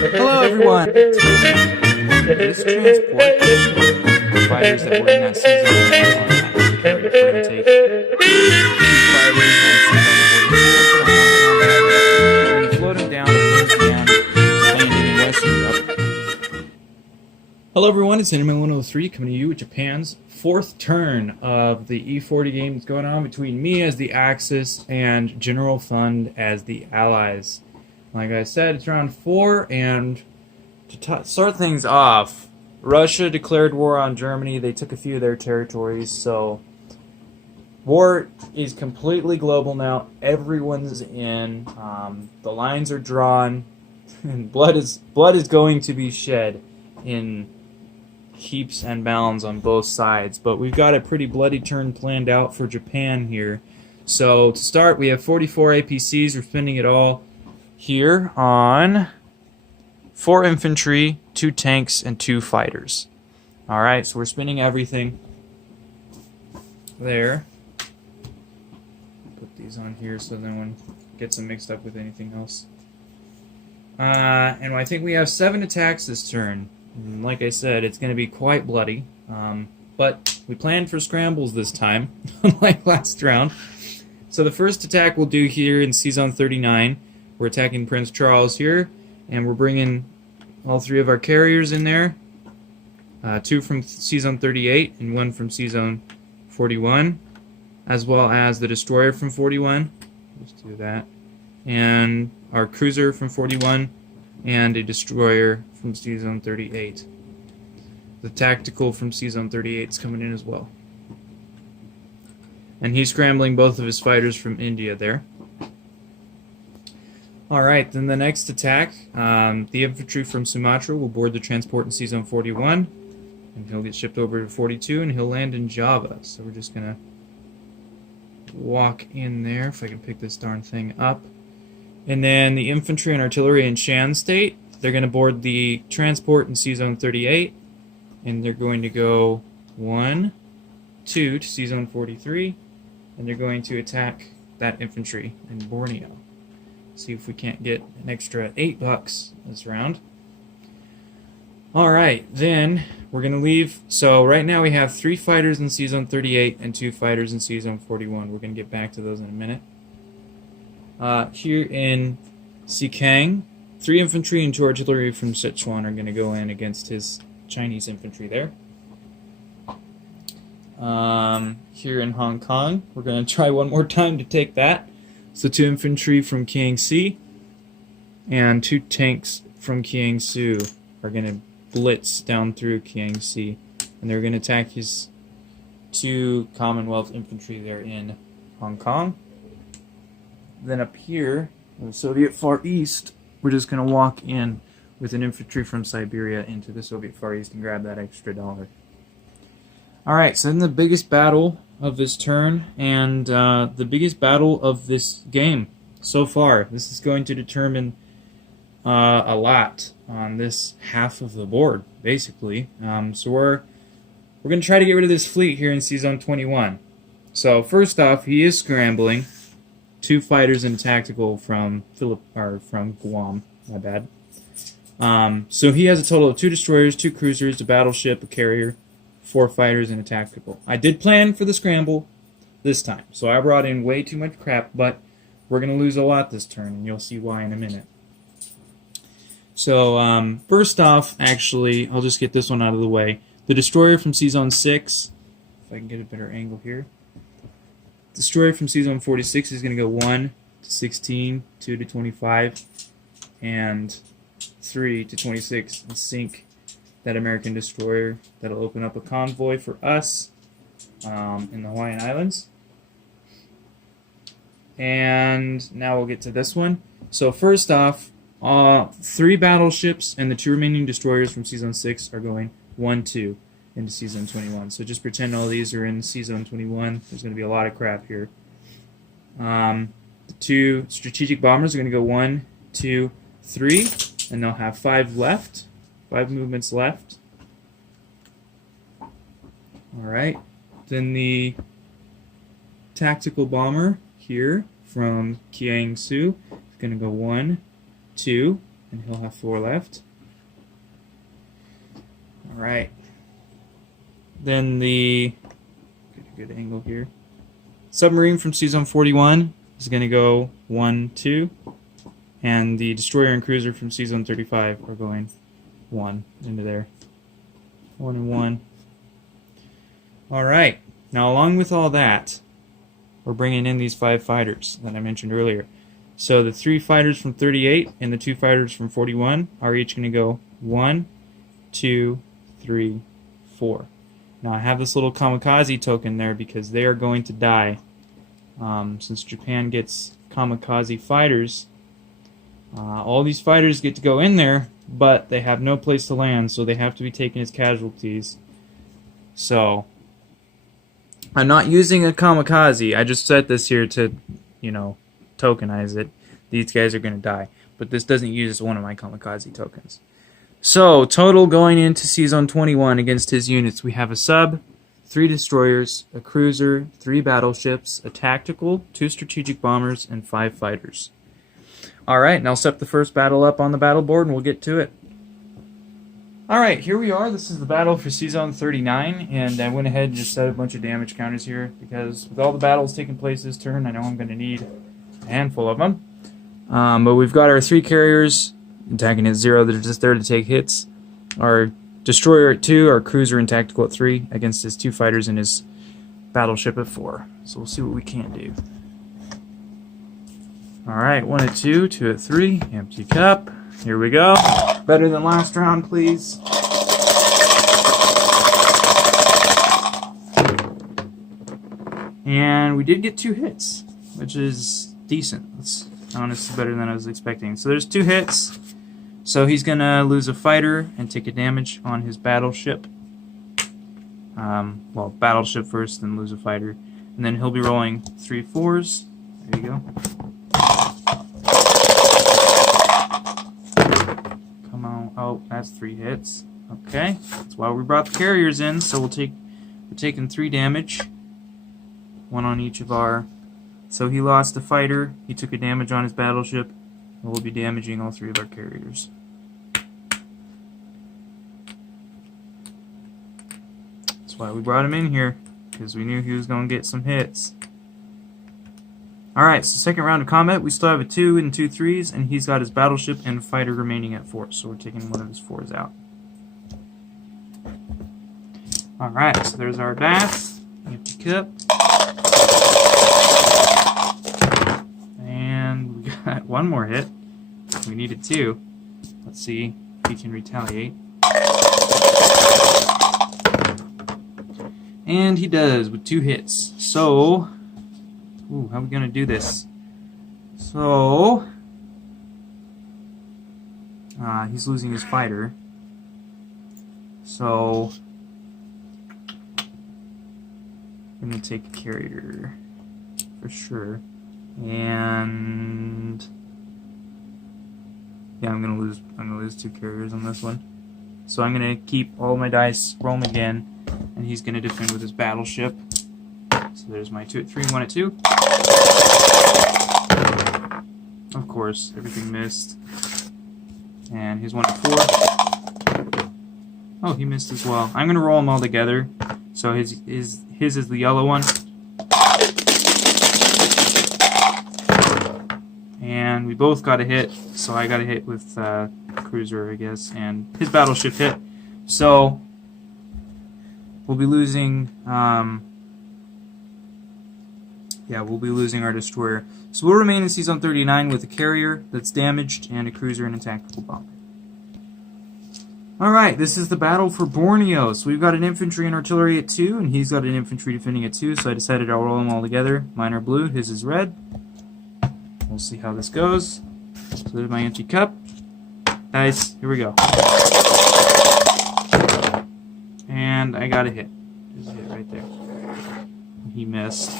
Hello everyone! This transport, the fighters that were in that season are carried. We're going to take two fighters and we're going to float them down and landing in West Europe. Hello everyone, it's Enemy 103 coming to you with Japan's fourth turn of the E40 game that's going on between me as the Axis and General Fund as the Allies. Like I said, it's round 4, and to start things off, Russia declared war on Germany. They took a few of their territories, so war is completely global now. Everyone's in. The lines are drawn, and blood is going to be shed in heaps and bounds on both sides. But we've got a pretty bloody turn planned out for Japan here. So to start, we have 44 APCs. We're spending it all here on 4 infantry, 2 tanks, and 2 fighters. Alright, so we're spinning everything there. Put these on here so no one gets them mixed up with anything else. And I think we have 7 attacks this turn. And like I said, it's going to be quite bloody. But we planned for scrambles this time, unlike last round. So the first attack we'll do here in C-Zone 39. We're attacking Prince Charles here, and we're bringing all 3 of our carriers in there. 2 from C-Zone 38 and 1 from C-Zone 41, as well as the destroyer from 41. Let's do that. And our cruiser from 41 and a destroyer from C-Zone 38. The tactical from C-Zone 38 is coming in as well. And he's scrambling both of his fighters from India there. Alright, then the next attack, the infantry from Sumatra will board the transport in C-Zone 41, and he'll get shipped over to 42, and he'll land in Java. So we're just going to walk in there, if I can pick this darn thing up. And then the infantry and artillery in Shan State, they're going to board the transport in C-Zone 38, and they're going to go 1, 2 to C-Zone 43, and they're going to attack that infantry in Borneo. See if we can't get an extra $8 this round. Alright, then we're going to leave. So right now we have 3 fighters in C-Zone 38 and 2 fighters in C-Zone 41. We're going to get back to those in a minute. Here in Xikang, 3 infantry and 2 artillery from Sichuan are going to go in against his Chinese infantry there. Here in Hong Kong, we're going to try one more time to take that. So 2 infantry from Kiangsi and 2 tanks from Kiangsu are going to blitz down through Kiangsi, and they're going to attack his 2 Commonwealth infantry there in Hong Kong. Then up here, in the Soviet Far East, we're just going to walk in with an infantry from Siberia into the Soviet Far East and grab that extra $1. Alright, so then the biggest battle of this turn, and the biggest battle of this game so far. This is going to determine a lot on this half of the board, basically. So we're going to try to get rid of this fleet here in C-Zone 21. So first off, he is scrambling 2 fighters and a tactical from Guam. My bad. So he has a total of 2 destroyers, 2 cruisers, a battleship, a carrier, 4 fighters, and a tactical. I did plan for the scramble this time, so I brought in way too much crap, but we're going to lose a lot this turn, and you'll see why in a minute. So, first off, actually, I'll just get this one out of the way. The destroyer from C-Zone 6, if I can get a better angle here. Destroyer from C-Zone 46 is going to go 1 to 16, 2 to 25, and 3 to 26, and sink that American destroyer. That'll open up a convoy for us in the Hawaiian Islands. And now we'll get to this one. So first off, 3 battleships and the 2 remaining destroyers from C-Zone 6 are going 1-2 into C-Zone 21. So just pretend all these are in C-Zone 21. There's going to be a lot of crap here. The 2 strategic bombers are going to go 1, 2, 3, and they'll have 5 left. 5 movements left. Alright. Then the tactical bomber here from Kiangsu is going to go 1, 2, and he'll have 4 left. Alright. Then the... Get a good angle here. Submarine from Season 41 is going to go 1, 2. And the destroyer and cruiser from Season 35 are going 1 into there. 1 and 1. Alright. Now, along with all that, we're bringing in these 5 fighters that I mentioned earlier. So the 3 fighters from 38 and the 2 fighters from 41 are each going to go 1, 2, 3, 4. Now I have this little kamikaze token there because they are going to die. Since Japan gets kamikaze fighters, all these fighters get to go in there, but they have no place to land, so they have to be taken as casualties. So I'm not using a kamikaze. I just set this here to, you know, tokenize it. These guys are going to die, but this doesn't use one of my kamikaze tokens. So, total going into Season 21 against his units, we have a sub, 3 destroyers, a cruiser, 3 battleships, a tactical, 2 strategic bombers, and 5 fighters. Alright, now set the first battle up on the battle board and we'll get to it. Alright, here we are. This is the battle for Season 39, and I went ahead and just set a bunch of damage counters here because with all the battles taking place this turn, I know I'm going to need a handful of them. But we've got our 3 carriers attacking at 0, they're just there to take hits. Our destroyer at 2, our cruiser and tactical at 3, against his 2 fighters and his battleship at 4. So we'll see what we can do. Alright, 1 at 2, 2 at 3, empty cup. Here we go. Better than last round, please. And we did get 2 hits, which is decent. That's honestly better than I was expecting. So there's 2 hits. So he's going to lose a fighter and take a damage on his battleship. Well, battleship first, then lose a fighter. And then he'll be rolling 3 4s. There you go. Come on. Oh, that's 3 hits. Okay. That's why we brought the carriers in. So we're taking 3 damage. 1 on each of our... So he lost a fighter. He took a damage on his battleship. And we'll be damaging all 3 of our carriers. That's why we brought him in here, because we knew he was going to get some hits. Alright, so second round of combat, we still have a 2 and 2 3s, and he's got his battleship and fighter remaining at 4, so we're taking one of his 4s out. Alright, so there's our dice. Empty cup. And we got 1 more hit. We needed 2. Let's see if he can retaliate. And he does with 2 hits. So, ooh, how are we going to do this? So, he's losing his fighter. So, I'm going to take a carrier for sure. And yeah, I'm gonna lose 2 carriers on this one. So I'm gonna keep all my dice, roll them again, and he's gonna defend with his battleship. So there's my 2 at 3, 1 at 2. Of course, everything missed. And his 1 at 4. Oh, he missed as well. I'm gonna roll them all together. So his is the yellow one. And we both got a hit, so I got a hit with cruiser, I guess, and his battleship hit. So we'll be losing. We'll be losing our destroyer. So we'll remain in Season 39 with a carrier that's damaged and a cruiser and a tactical bomber. All right, this is the battle for Borneo. So we've got an infantry and artillery at 2, and he's got an infantry defending at 2. So I decided I'll roll them all together. Mine are blue, his is red. We'll see how this goes. So there's my empty cup. Dice, here we go. And I got a hit. There's a hit right there. He missed.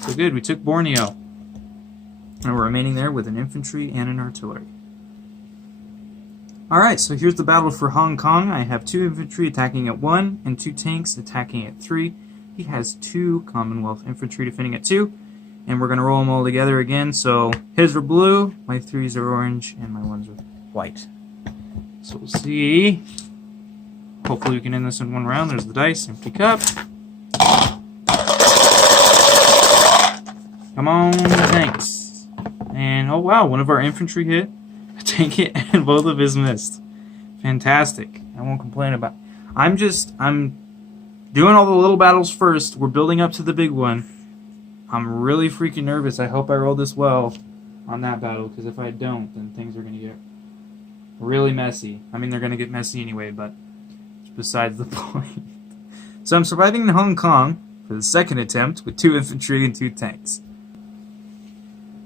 So good, we took Borneo. And we're remaining there with an infantry and an artillery. Alright, so here's the battle for Hong Kong. I have 2 infantry attacking at 1 and 2 tanks attacking at 3. He has 2 Commonwealth infantry defending at 2. And we're going to roll them all together again. So his are blue, my 3s are orange, and my 1s are white. So we'll see. Hopefully we can end this in one round. There's the dice. Empty cup. Come on, tanks. And oh wow, one of our infantry hit. A tank hit, and both of his missed. Fantastic. I won't complain about it. I'm doing all the little battles first. We're building up to the big one. I'm really freaking nervous. I hope I roll this well on that battle, because if I don't, then things are going to get really messy. I mean, they're going to get messy anyway, but it's besides the point. So I'm surviving in Hong Kong for the second attempt with 2 infantry and 2 tanks.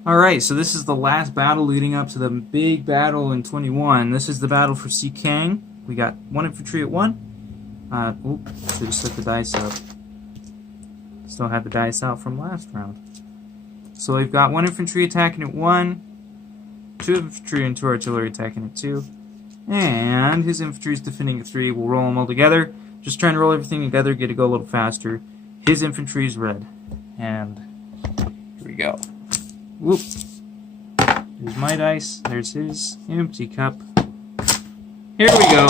Alright, so this is the last battle leading up to the big battle in 21. This is the battle for Sikang. We got 1 infantry at 1. Oops, should have set the dice up. Still had the dice out from last round. So we've got 1 infantry attacking at 1, 2 infantry and 2 artillery attacking at 2, and his infantry is defending at 3. We'll roll them all together. Just trying to roll everything together, get to go a little faster. His infantry is red. And here we go. Whoop. There's my dice. There's his empty cup. Here we go.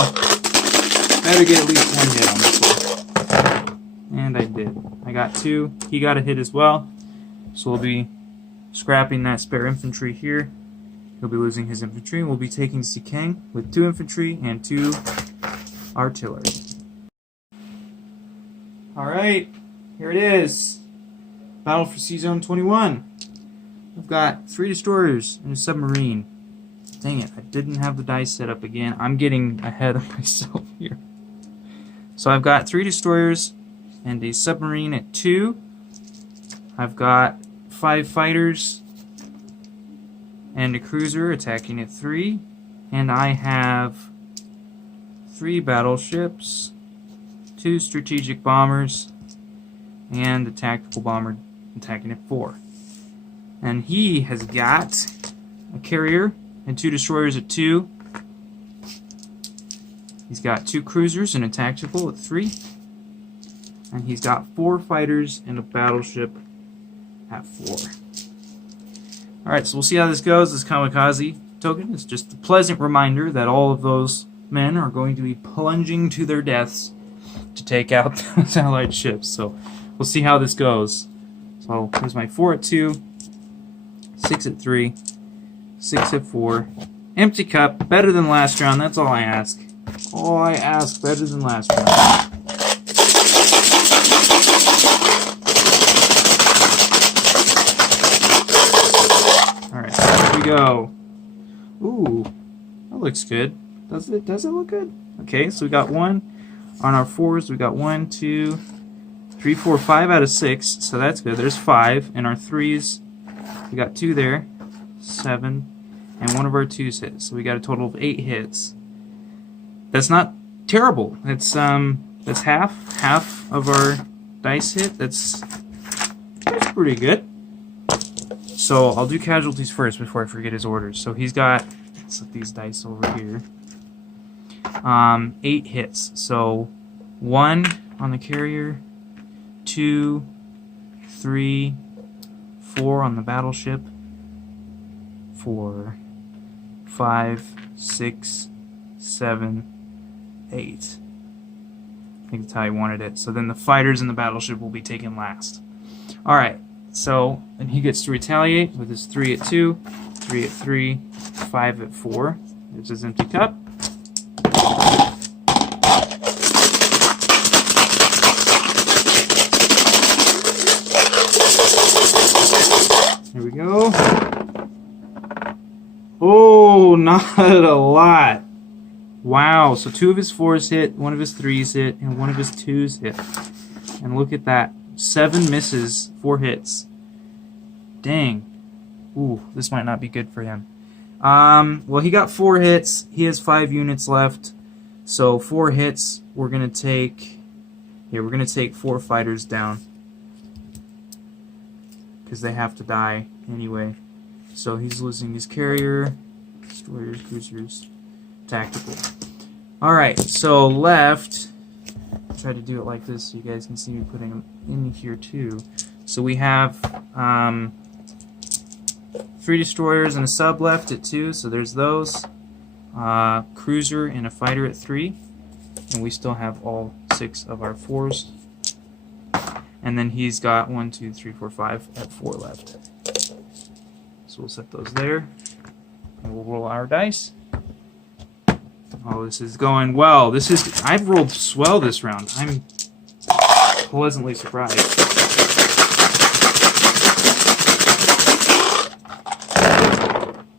Better get at least 1 hit on this one. And I did. I got 2. He got a hit as well. So we'll be scrapping that spare infantry here. He'll be losing his infantry. We'll be taking Sikang with 2 infantry and 2 artillery. Alright, here it is. Battle for Sea Zone 21. I've got 3 destroyers and a submarine. Dang it, I didn't have the dice set up again. I'm getting ahead of myself here. So I've got 3 destroyers and a submarine at 2. I've got 5 fighters and a cruiser attacking at 3. And I have 3 battleships, 2 strategic bombers, and a tactical bomber attacking at 4. And he has got a carrier and 2 destroyers at 2. He's got 2 cruisers and a tactical at 3. And he's got 4 fighters and a battleship at 4. Alright, so we'll see how this goes. This kamikaze token is just a pleasant reminder that all of those men are going to be plunging to their deaths to take out those allied ships. So we'll see how this goes. So here's my 4 at 2, 6 at 3, 6 at 4. Empty cup, better than last round, that's all I ask. All I ask, better than last round. Alright, here we go. Ooh, that looks good. Does it look good? Okay, so we got 1. On our 4s, we got 1, 2, 3, 4, 5 out of 6, so that's good. There's 5. And our 3s, we got 2 there, 7, and 1 of our 2s hit. So we got a total of 8 hits. That's not terrible. That's half of our dice hit. That's pretty good. So I'll do casualties first before I forget his orders. So he's got, let's set these dice over here. 8 hits. So 1 on the carrier, 2, 3, 4 on the battleship, 4, 5, 6, 7, 8. I think that's how he wanted it. So then the fighters in the battleship will be taken last. Alright, so and he gets to retaliate with his 3 at 2, 3 at 3, 5 at 4. There's his empty cup. Here we go. Oh, not a lot. Wow, so 2 of his 4s hit, 1 of his 3s hit, and 1 of his 2s hit. And look at that. 7 misses, 4 hits. Dang. Ooh, this might not be good for him. Well, he got 4 hits. He has 5 units left. So 4 hits, we're gonna take 4 fighters down. Because they have to die anyway. So he's losing his carrier, destroyers, cruisers, tactical. Alright, so left, try to do it like this so you guys can see me putting them in here too. So we have 3 destroyers and a sub left at 2, so there's those. cruiser and a fighter at 3. And we still have all 6 of our 4s. And then he's got 1, 2, 3, 4, 5 at 4 left. So we'll set those there. And we'll roll our dice. Oh, this is going well. I've rolled swell this round. I'm pleasantly surprised.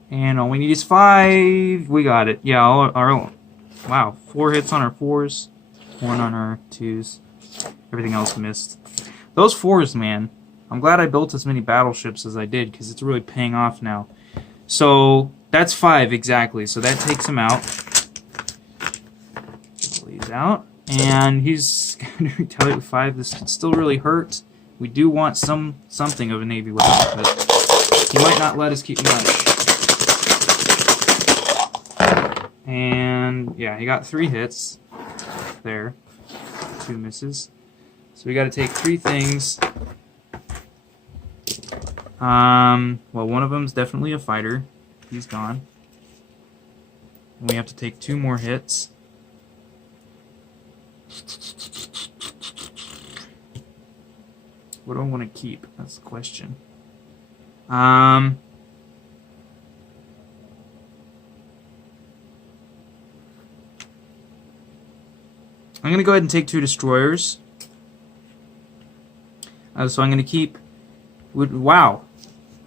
And all we need is 5. We got it. Yeah, wow, 4 hits on our 4s, 1 on our 2s. Everything else missed. Those 4s, man. I'm glad I built as many battleships as I did, because it's really paying off now. So, that's 5 exactly. So that takes him out. He's out. And he's going to retaliate with 5. This could still really hurt. We do want something of a Navy weapon, but he might not let us keep much. And, yeah, he got 3 hits. There. 2 misses. So we got to take 3 things. Well, one of them's definitely a fighter. He's gone. And we have to take 2 more hits. What do I want to keep? That's the question. I'm going to go ahead and take 2 destroyers. So I'm going to keep... Wow.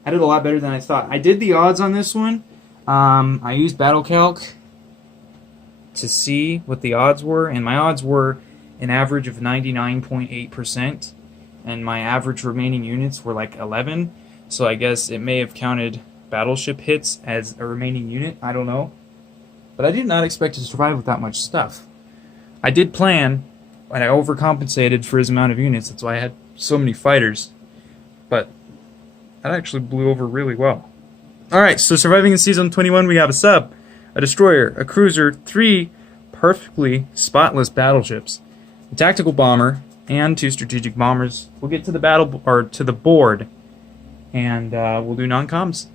I did a lot better than I thought. I did the odds on this one. I used BattleCalc to see what the odds were, and my odds were an average of 99.8%, and my average remaining units were like 11, so I guess it may have counted battleship hits as a remaining unit. I don't know. But I did not expect to survive with that much stuff. I did plan, and I overcompensated for his amount of units. That's why I had so many fighters. But that actually blew over really well. Alright, so surviving in Season 21, we have a sub, a destroyer, a cruiser, 3 perfectly spotless battleships, a tactical bomber, and 2 strategic bombers. We'll get to the board, and we'll do non-coms.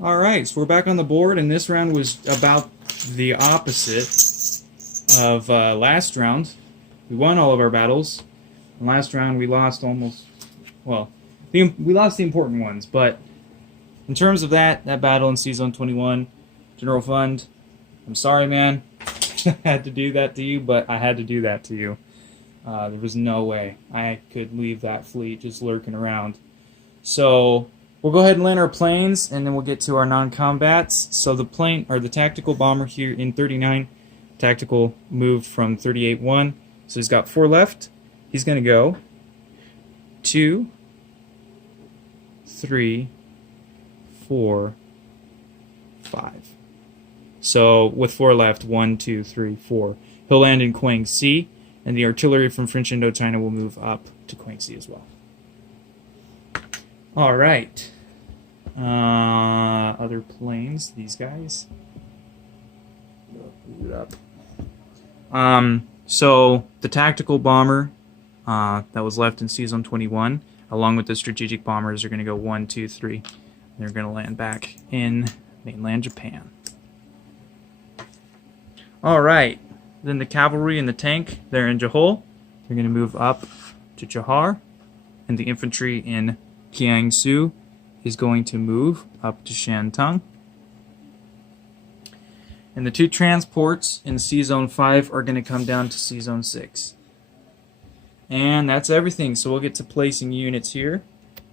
Alright, so we're back on the board, and this round was about the opposite of last round. We won all of our battles. And last round we lost almost, well, we lost the important ones, but in terms of that battle in Season 21, General Fund, I'm sorry, man. I had to do that to you, but I had to do that to you. There was no way I could leave that fleet just lurking around. So we'll go ahead and land our planes, and then we'll get to our non-combats. So the plane, or the tactical bomber here in 39, tactical moved from 38-1. So he's got 4 left. He's going to go 2, 3, 4, 5. So with 4 left, 1, 2, 3, 4. He'll land in Quang C, and the artillery from French Indochina will move up to Quang C as well. All right. Other planes, these guys. Boot it up. So the tactical bomber that was left in Season 21, along with the strategic bombers, are going to go 1, 2, 3. They're going to land back in mainland Japan. All right. Then the cavalry and the tank, they're in Johor. They're going to move up to Johor, and the infantry in Kiangsu is going to move up to Shantung. And the 2 transports in C-Zone 5 are going to come down to C-Zone 6. And that's everything. So we'll get to placing units here.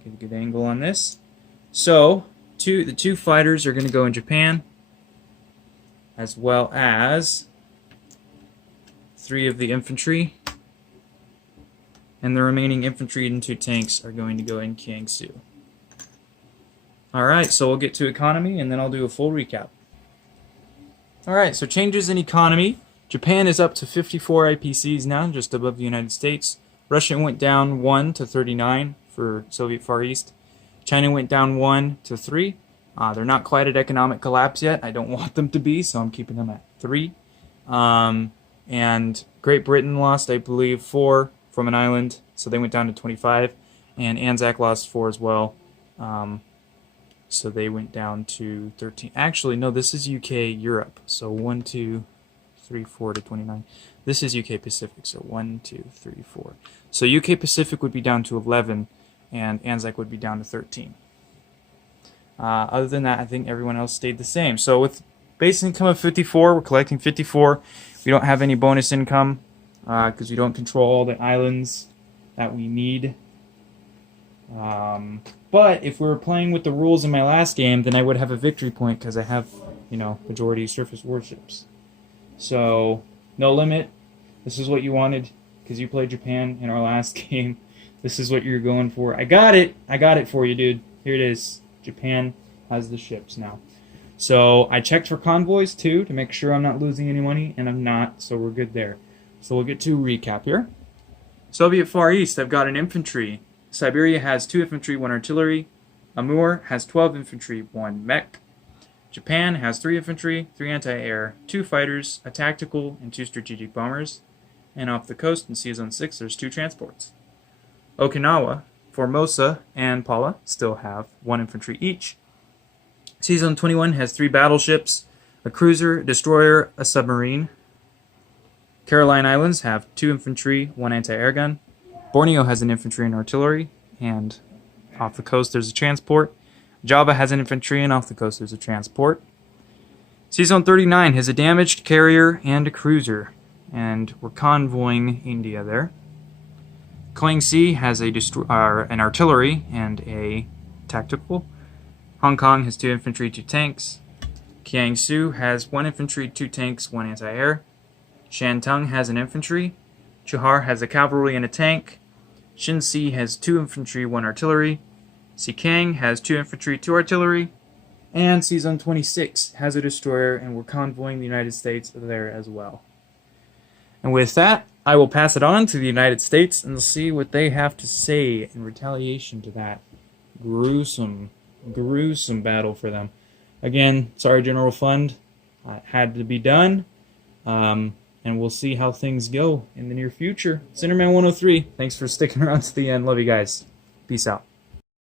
Get a good angle on this. So the 2 fighters are going to go in Japan, as well as 3 of the infantry. And the remaining infantry and 2 tanks are going to go in Kiangsu. Alright, so we'll get to economy, and then I'll do a full recap. Alright, so changes in economy. Japan is up to 54 IPCs now, just above the United States. Russia went down 1 to 39 for Soviet Far East. China went down 1 to 3. They're not quite at economic collapse yet. I don't want them to be, so I'm keeping them at 3. And Great Britain lost, I believe, 4 from an island, so they went down to 25. And Anzac lost 4 as well. So they went down to 13. Actually, no, this is UK Europe. So 1, 2, 3, 4 to 29. This is UK Pacific. So 1, 2, 3, 4. So UK Pacific would be down to 11, and ANZAC would be down to 13. Other than that, I think everyone else stayed the same. So with base income of 54, we're collecting 54. We don't have any bonus income because we don't control all the islands that we need. But if we were playing with the rules in my last game, then I would have a victory point because I have, majority surface warships. So, no limit. This is what you wanted because you played Japan in our last game. This is what you're going for. I got it. I got it for you, dude. Here it is. Japan has the ships now. So I checked for convoys too to make sure I'm not losing any money, and I'm not, so we're good there. So we'll get to recap here. Soviet Far East, I've got an infantry. Siberia has 2 infantry, 1 artillery. Amur has 12 infantry, 1 mech. Japan has 3 infantry, 3 anti-air, 2 fighters, a tactical, and 2 strategic bombers. And off the coast in Sea Zone 6, there's 2 transports. Okinawa, Formosa, and Pala still have 1 infantry each. Sea Zone 21 has 3 battleships, a cruiser, a destroyer, a submarine. Caroline Islands have 2 infantry, 1 anti-air gun. Borneo has an infantry and artillery, and off the coast there's a transport. Java has an infantry, and off the coast there's a transport. Sea Zone 39 has a damaged carrier and a cruiser, and we're convoying India there. Kling Sea has an artillery and a tactical. Hong Kong has 2 infantry, 2 tanks. Kiangsu has 1 infantry, 2 tanks, 1 anti-air. Shantung has an infantry. Johar has a cavalry and a tank. Shinsi has 2 infantry, 1 artillery. Sikang has 2 infantry, 2 artillery. And Sea Zone 26 has a destroyer, and we're convoying the United States there as well. And with that, I will pass it on to the United States and see what they have to say in retaliation to that gruesome battle for them. Again, sorry, General Fund. It had to be done. And we'll see how things go in the near future. Cinderman 103, thanks for sticking around to the end. Love you guys. Peace out.